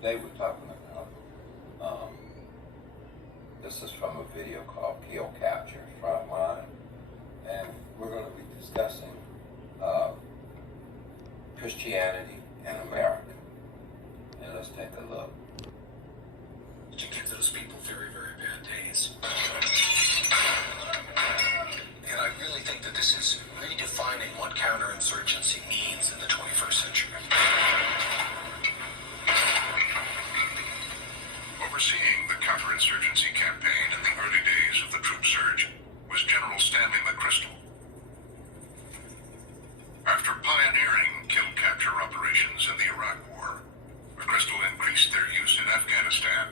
Today we're talking about, this is from a video called Kill Capture Frontline, and we're going to be discussing Christianity and America. And let's take a look. You give those people very, very bad days. And I really think that this is redefining what counterinsurgency means in the 21st century. Overseeing the counterinsurgency campaign in the early days of the troop surge was General Stanley McChrystal. After pioneering kill-capture operations in the Iraq War, McChrystal increased their use in Afghanistan.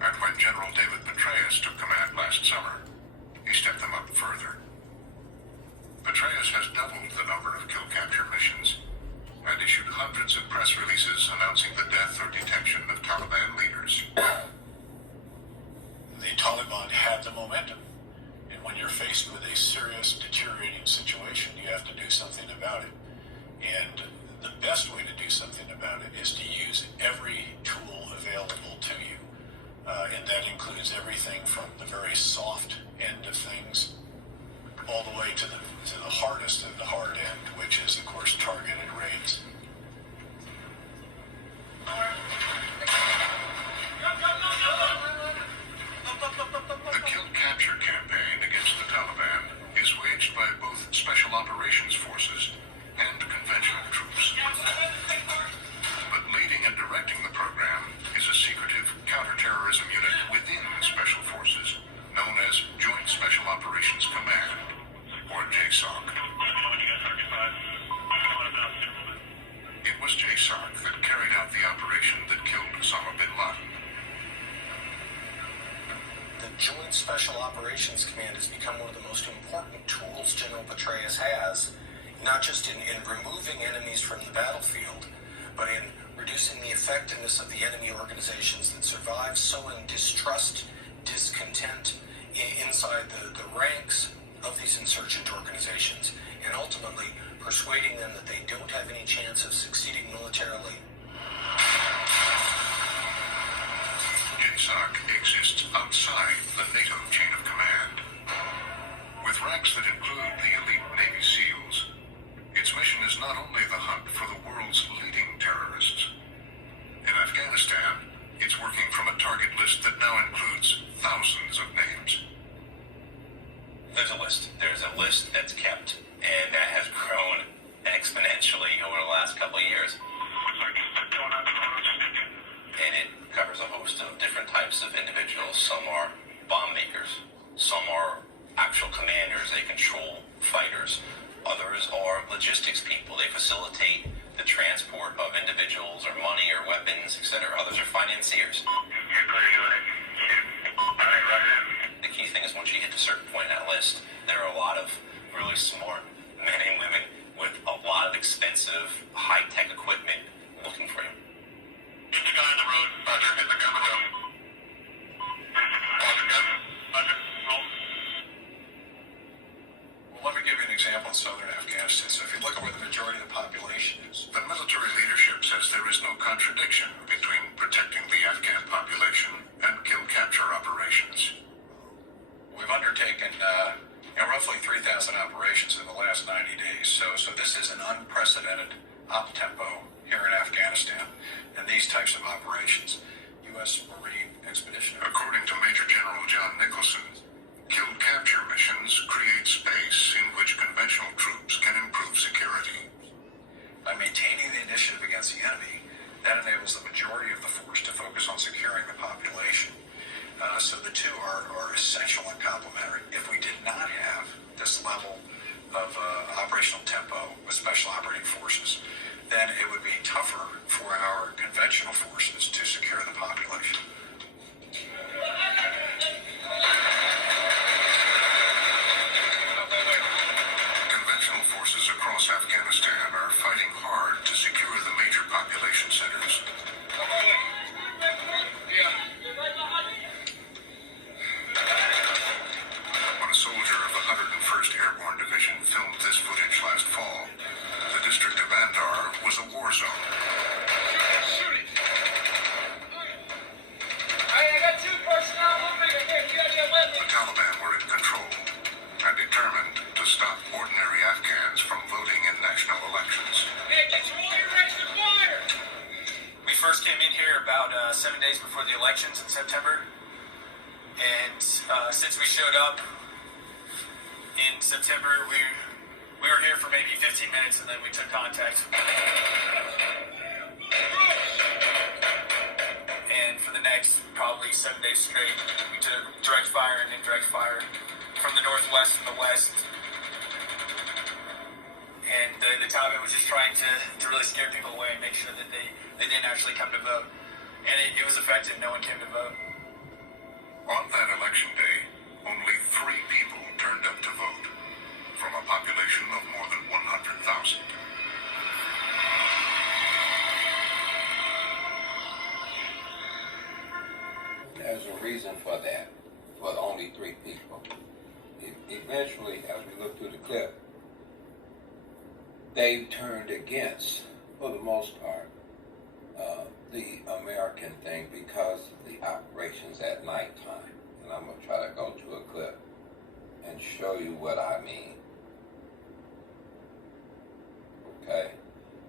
And when General David Petraeus took command last summer, he stepped them up further. Petraeus has doubled the number of kill-capture missions and issued hundreds of press releases announcing the death or detention of Taliban leaders. The Taliban had the momentum, and when you're faced with a serious deteriorating situation, you have to do something about it. And the best way to do something about it is to use every tool available to you. And that includes everything from the very soft end of things all the way to the hardest of the hard end, which is, of course, targeted raids. The kill-capture campaign against the Taliban is waged by both Special Operations Forces and conventional troops. But leading and directing the program is a secretive counterterrorism unit within Special Forces known as Joint Special Operations Command, or JSOC. It was JSOC that carried out the operation that killed Osama bin Laden. The Joint Special Operations Command has become one of the most important tools General Petraeus has, not just in removing enemies from the battlefield, but in reducing the effectiveness of the enemy organizations that survive, sowing distrust, discontent inside the ranks of these insurgent organizations, and ultimately persuading them that they don't have any chance of succeeding militarily. JSOC exists outside the NATO chain of command. With ranks that include the elite Navy SEALs, its mission is not only the hunt for the world's leading terrorists. In Afghanistan, it's working from a target list that now includes thousands of names. There's a list. There's a list that's kept, and that has grown exponentially over the last couple of years. And it covers a host of different types of individuals. Some are bomb makers. Some are actual commanders. They control fighters. Others are logistics people. They facilitate the transport of individuals or money or weapons, etc. Others are financiers. The key thing is once you hit a certain point in that list, there are a lot of really smart men and women with a lot of expensive, high-tech equipment looking for you. Hit the guy on the road. Roger, hit the gun on the road. Roger, gun. Roger, roll. Well, let me give you an example in southern Afghanistan. So if you look at where the majority of the population is, The military leadership says there is no contradiction between protecting the Afghan population and kill-capture operations. we've undertaken roughly 3,000 operations in the last 90 days. So this is an unprecedented up-tempo here in Afghanistan and these types of operations. U.S. Marine Expedition. According to Major General John Nicholson, kill-capture missions create space in which conventional troops can improve security. By maintaining the initiative against the enemy, that enables the majority of the force to focus on securing the population. So the two are essential and complementary. If we did not have this level of operational tempo with special operating forces, then it would be tougher for our conventional forces to secure the population. Conventional forces across Afghanistan are fighting hard to secure the major population centers. When a soldier of the 101st Airborne Division filmed this footage last fall, the district of Andar was a war zone. elections. We first came in here about 7 days before the elections in September, and since we showed up in September, we were here for maybe 15 minutes, and then we took contact. And for the next probably 7 days straight, we took direct fire and indirect fire from the northwest and the west. And the Taliban was just trying to really scare people away and make sure that they didn't actually come to vote. And it was effective. No one came to vote. On that election day, only 3 people turned up to vote, from a population of more than 100,000. There's a reason for that, for only 3 people. Eventually, as we look through the clip, they turned against, for the most part, the American thing because of the operations at nighttime. And I'm going to try to go to a clip and show you what I mean. Okay?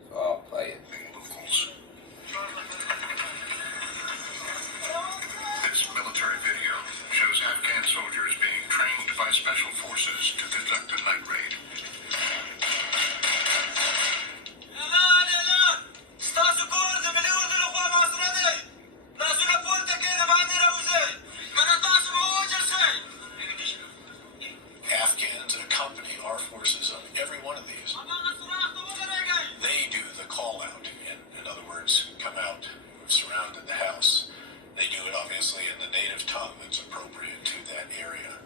So I'll play it. Locals. This military video shows Afghan soldiers being trained by special forces to conduct a night raid. Afghans accompany our forces on every one of these. They do the call out. In other words, come out, we've surrounded the house. They do it obviously in the native tongue that's appropriate to that area.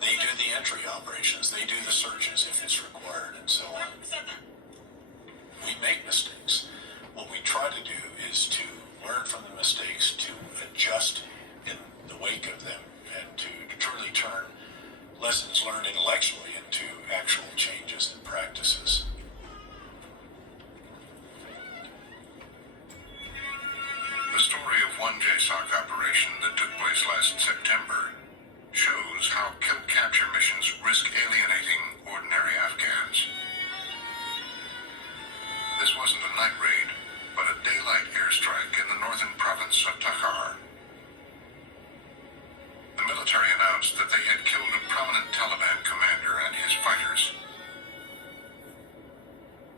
They do the entry operations, they do the searches if it's required, and so on. We make mistakes. What we try to do is to learn from the mistakes, to adjust in the wake of them, and to truly turn lessons learned intellectually into actual changes and practices. The story of one JSOC operation that took place last September shows how kill-capture missions risk alienating ordinary Afghans. This wasn't a night raid, but a daylight airstrike in the northern province of Takhar. The military announced that they had killed a prominent Taliban commander and his fighters.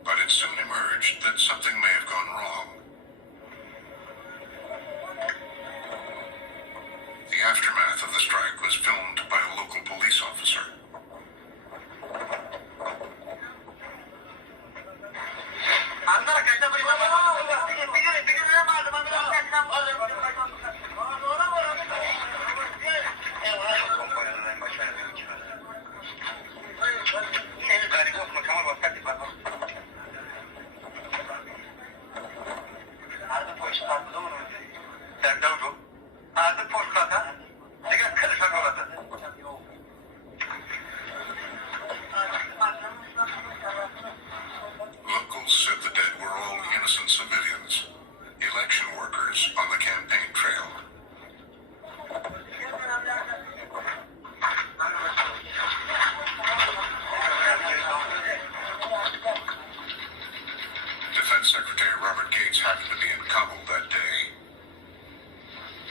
But it soon emerged that something may have gone wrong. The aftermath of the strike was filmed by a local police officer. Locals said the dead were all innocent civilians, election workers on the campaign trail. Defense Secretary Robert Gates happened to be in Kabul that day.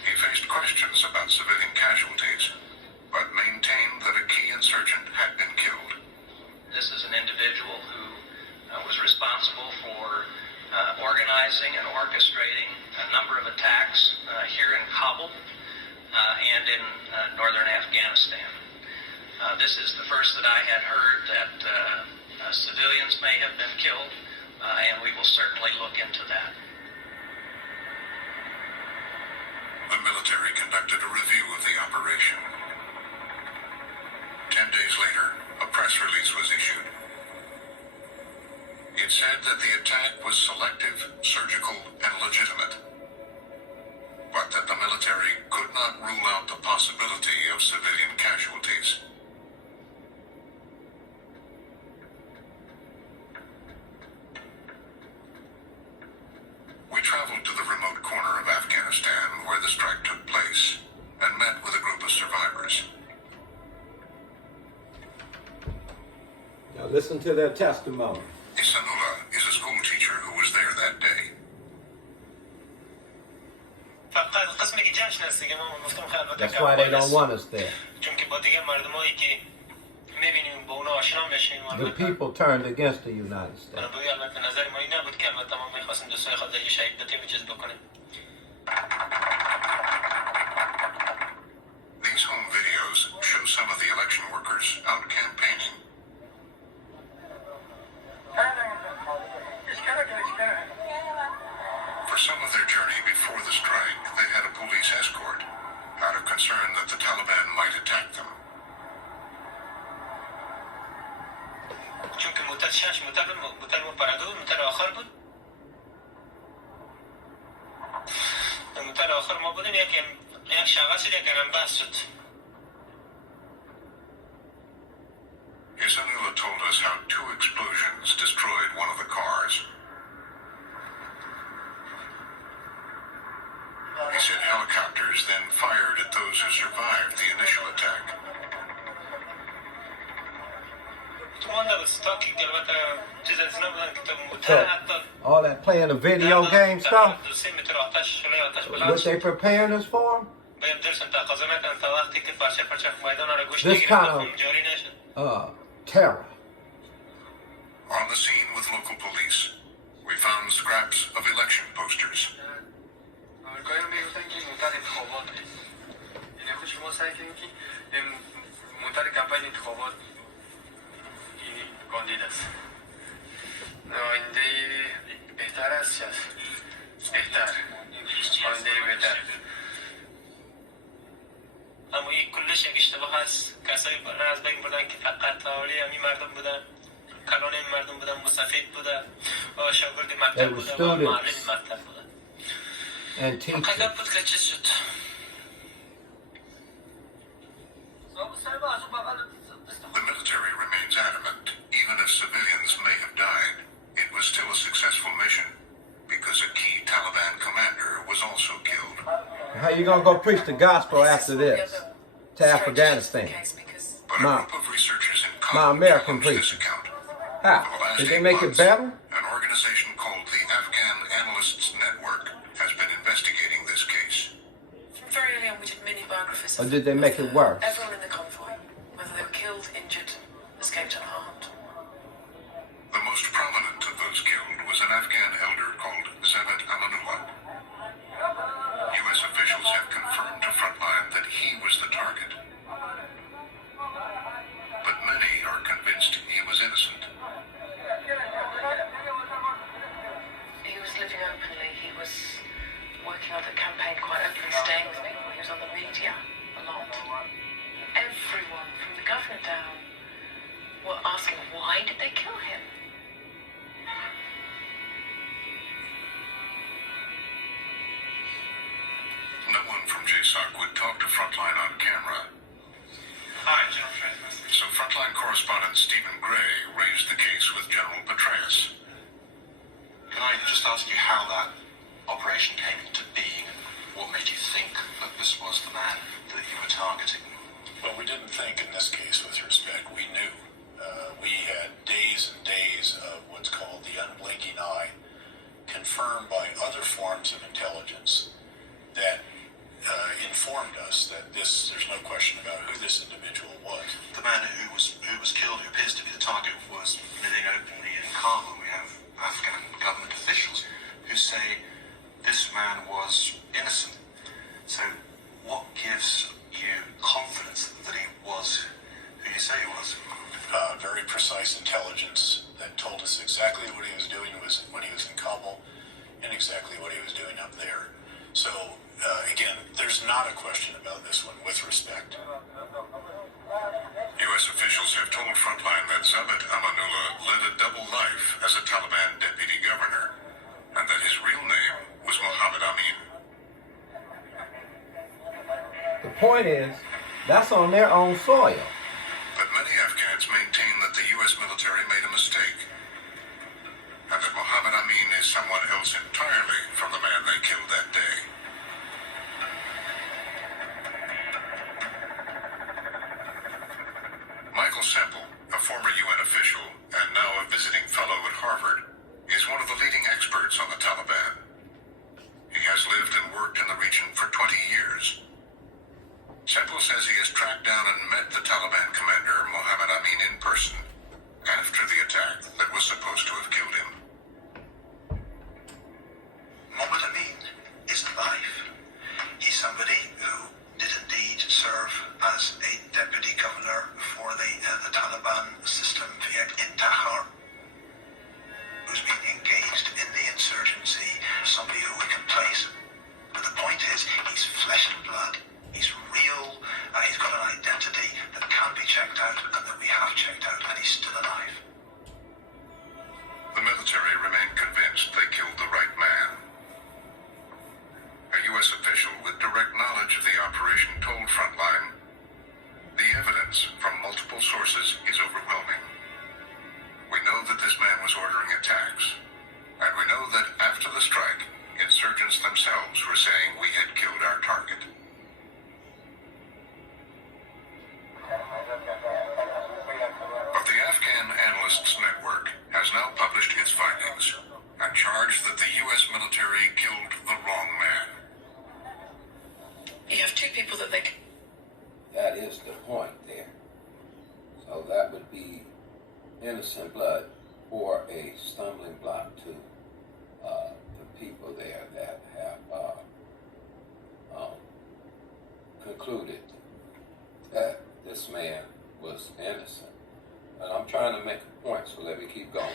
He faced questions about civilian casualties, but maintained that a key insurgent had been killed. This is an individual who was responsible for organizing and orchestrating a number of attacks here in Kabul and in northern Afghanistan. This is the first that I had heard that civilians may have been killed, and we will certainly look into that. The military conducted a review of the operation. 10 days later, a press release was issued. It said that the attack was selective, surgical, and legitimate, but that the military could not rule out the possibility of civilian casualties. We traveled to the remote corner of Afghanistan where the strike took met with a group of survivors. Now listen to their testimony. Isanullah is a school teacher who was there that day. That's why they don't want us there. The people turned against the United States. These home videos show some of the election workers out campaigning. For some of their journey before the strike, they had a police escort, out of concern that the Taliban might attack them. چون که مدت 6 مدت آخر بود. مدت آخر ما بودیم یک شغل شد یک گرم بس شد. Isanullah told us how 2 explosions destroyed one of the cars. He said helicopters then fired at those who survived the initial attack. So, all that playing the video game stuff, what they preparing us for? This kind of terror. On the scene with local police, we found scraps of election posters. اما این کلش یک اشتباه هست. کسایی از بین بردن که فقط تاوری همین مردم بودن، کلان این مردم بودن، مسافید بودن، شاگرد مکتب بودن، معلم مکتب بودن. فقط بود که چیز شد. The military remains adamant, even if civilians may have died, it was still a successful mission, because a key Taliban commander was also killed. How you gonna go preach the gospel after this to Afghanistan? But a group of researchers in my Kabul American challenged this preacher. account. How? For the last Did they 8 make it months, better? An organization called the Afghan Analysts Network has been investigating this case. From very early on, we did mini biographies. Or did they make it worse? Everyone in the convoy, whether they were killed, injured, escaped unharmed. The most prominent of those killed was an Afghan elder called Zavet Amanullah. U.S. officials have confirmed to Frontline that he was the target. But many are convinced he was innocent. He was living openly. He was working on the campaign quite openly, staying with people. He was on the media a lot. Everyone, from the governor down, were asking, why did they kill him? No one from JSOC would talk to Frontline on camera. Hi, General Petraeus. So Frontline correspondent Stephen Gray raised the case with General Petraeus. Can I just ask you how that operation came into being and what made you think that this was the man that you were targeting? Well, we didn't think in this case with respect. We knew. We had days and days of what's called the unblinking eye, confirmed by other forms of intelligence that informed us that there's no question about who this individual was. The man who was killed, who appears to be the target, was living openly in Kabul. We have Afghan government officials who say this man was innocent. So what gives you confidence that he was who you say he was? Very precise intelligence that told us exactly what he was doing when he was in Kabul and exactly what he was doing up there. So, again, there's not a question about this one with respect. U.S. officials have told Frontline that Zavet Amanullah led a double life as a Taliban deputy governor, and that his real name was Mohammed Amin. The point is, that's on their own soil. But many Afghans maintain that the U.S. military made a mistake, and that Mohammed Amin is someone else entirely from the man they killed that day. Semple, a former UN official and now a visiting fellow at Harvard, is one of the leading experts on the Taliban. He has lived and worked in the region for 20 years. Semple says he has tracked down and met the Taliban commander, Mohammed Amin, in person after the attack that was supposed to have killed him. Mohammed Amin is alive. He's somebody who did indeed serve as a deputy governor for the Taliban system in Tahar, who's been engaged in the insurgency, somebody who we can place. But the point is, he's flesh and blood. He's real. He's got an identity that can't be checked out and that we have checked out, and he's still alive. The military remain convinced they killed the right man. A U.S. official with direct knowledge of the operation told Frontline, "The evidence from multiple sources is overwhelming. We know that this man was ordering attacks, and we know that after the strike, insurgents themselves were saying we had killed our target." But the Afghan Analysts Network has now published its findings and charged that the U.S. military killed the wrong man. You have two people that they can... That is the point there. So that would be innocent blood or a stumbling block to the people there that have concluded that this man was innocent. And I'm trying to make a point, so let me keep going.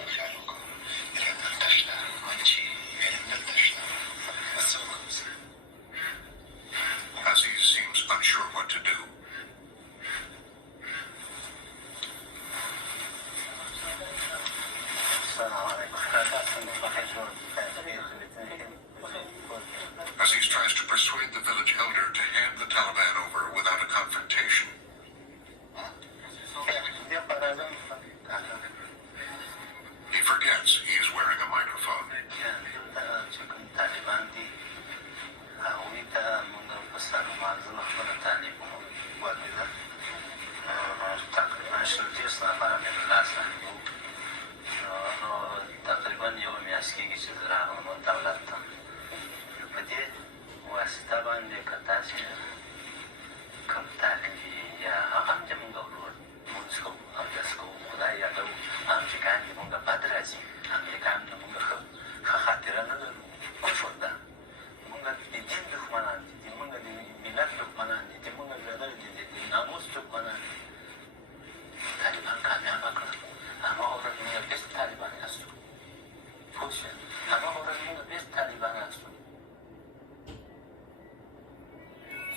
Aziz seems unsure what to do. Aziz tries to persuade the village elder to hand the Taliban over without a confrontation. He forgets he is wearing a microphone.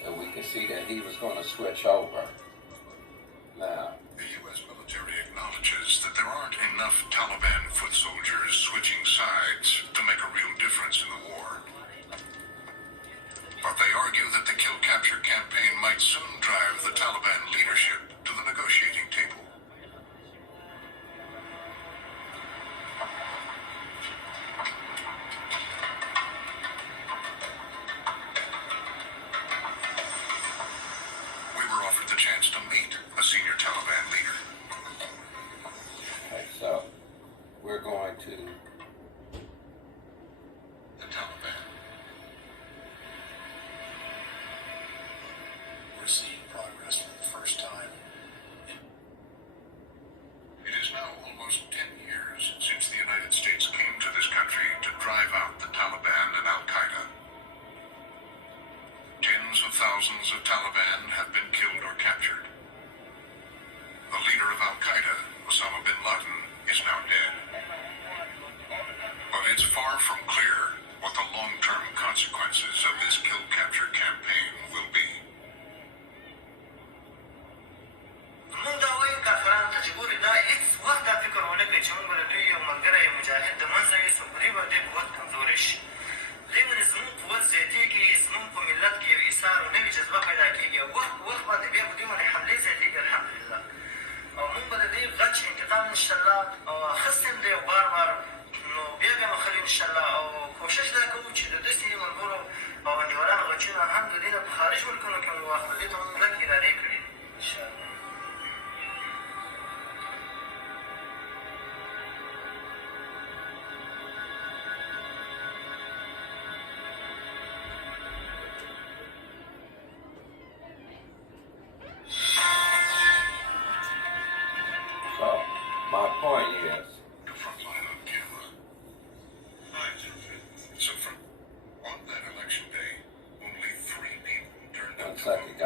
So we can see that he was going to switch over. Now, The U.S. military acknowledges that there aren't enough Taliban foot soldiers switching sides to make a real difference in the war. But they argue that the kill-capture campaign might soon drive the Taliban leadership to the negotiating table. We were offered the chance to meet a senior Taliban leader. okay, so we're going to The Taliban. We're seeing progress for the first time. It is now almost 10 years since the United States came to this country to drive out the Taliban and Al-Qaeda. Tens of thousands of Taliban have been killed or captured. The leader of Al-Qaeda, Osama bin Laden, is now dead. But it's far from clear what the long-term consequences of this kill-capture campaign will be. موږ دا وایو کافرانو ته چې ګورې دا هېڅ وخت دا فکر ونه کړي چې موږ به د دوی یو ملګری یو مجاهد د منځه یوسو په دې به دوی قوت کمزوری شي دې باندې زموږ قوت زیاتېږي زموږ په ملت کې یو ایثار او نوې جذبه پیدا کېږي او وخت په وخت باندې بیا په دوی باندې حملې زیاتېږي الحمدلله او موږ به د دې غچ انتقام انشاءالله او اخیستی هم دی او بار بار نو بیا بیا مخلي انشاءالله او کوشش دا کوو چې د داسې ملګرو او انډیوالانو غچونه هم د دې نه په خارج ملکونو کې مو واخلو دې ته مو ملک ارادې کړي انشاءالله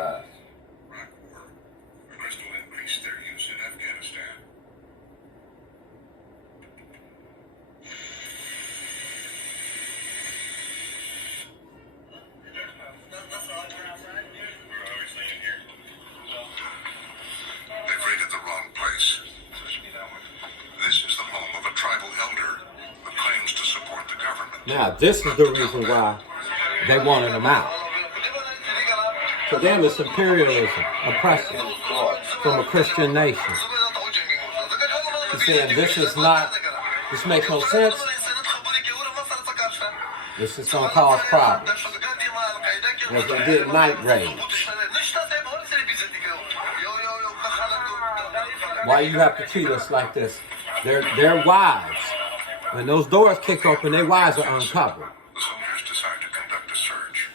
guys. Iraq War, the crystal increased their use in Afghanistan. We're obviously in here. They've raided the wrong place. This is the home of a tribal elder who claims to support the government. Now, this is the reason why they wanted them out. For them, it's imperialism, oppression from a Christian nation. He's saying this makes no sense. This is going to cause problems. As they did night raids. Why you have to treat us like this? They're wives. When those doors kick open, their wives are uncovered. The soldiers decide to conduct a search.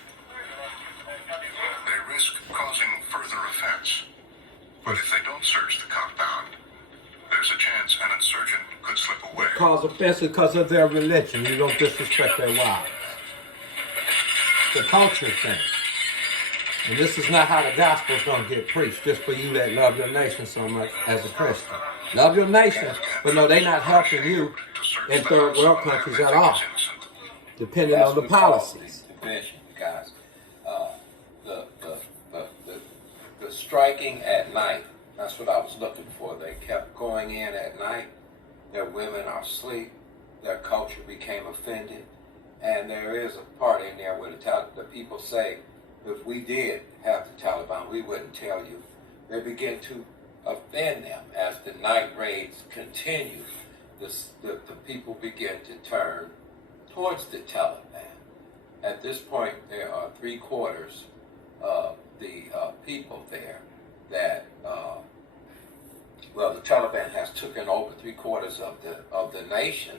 They risk causing further offense. But if they don't search the compound, there's a chance an insurgent could slip away. Cause offense because of their religion. You don't disrespect their wives. It's a culture thing. And this is not how the gospel's going to get preached, just for you that love your nation so much as a Christian. Love your nation, but no, they're not helping you in third world countries at all, depending on the policies. Division, guys. The striking at night, that's what I was looking for. They kept going in at night. Their women are asleep. Their culture became offended. And there is a part in there where the people say, if we did have the Taliban, we wouldn't tell you. They begin to offend them as the night raids continue. The people begin to turn towards the Taliban. At this point, there are 3/4 of the people there that, the Taliban has taken over 3/4 of the nation,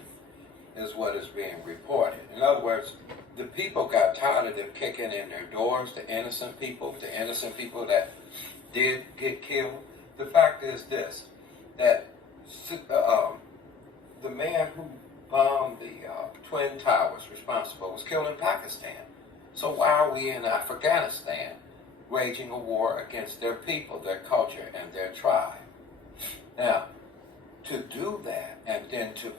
is what is being reported. In other words, the people got tired of them kicking in their doors, the innocent people that did get killed. The fact is this, that the man who bombed the Twin Towers responsible was killed in Pakistan. So why are we in Afghanistan waging a war against their people, their culture, and their tribe? Now, to do that, and then to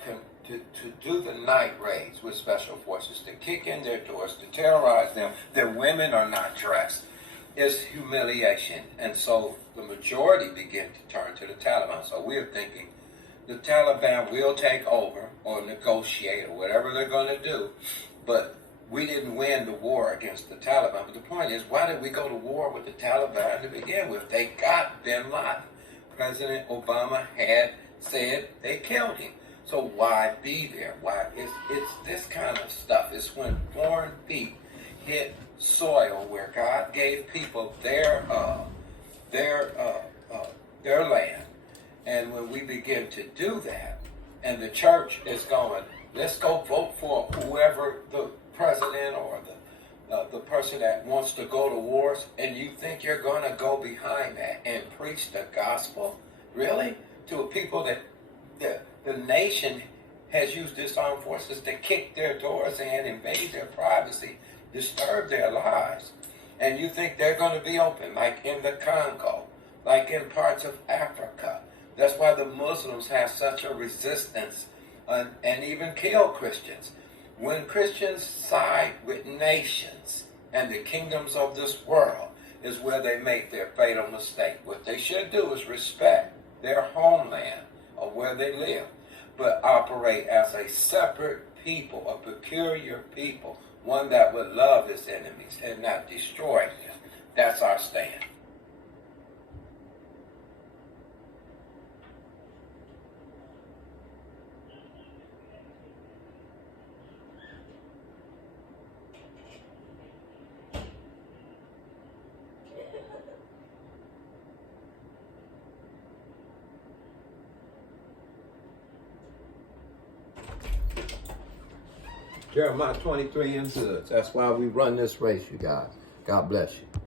do the night raids with special forces, to kick in their doors, to terrorize them, their women are not dressed, is humiliation. And so the majority begin to turn to the Taliban. So we're thinking the Taliban will take over or negotiate or whatever they're going to do, but we didn't win the war against the Taliban. But the point is, why did we go to war with the Taliban to begin with? They got bin Laden. President Obama had said they killed him. So why be there? Why? It's this kind of stuff. It's when foreign feet hit soil where God gave people their land, and when we begin to do that, and the church is going, let's go vote for whoever the president or the person that wants to go to wars, and you think you're going to go behind that and preach the gospel, really, to people that the nation has used its armed forces to kick their doors in, invade their privacy, disturb their lives, and you think they're going to be open, like in the Congo, like in parts of Africa. That's why the Muslims have such a resistance and even kill Christians. When Christians side with nations and the kingdoms of this world is where they make their fatal mistake. What they should do is respect their homeland of where they live, but operate as a separate people, a peculiar people, one that would love its enemies and not destroy them. That's our stand. Jeremiah 23 and goods. That's why we run this race, you guys. God bless you.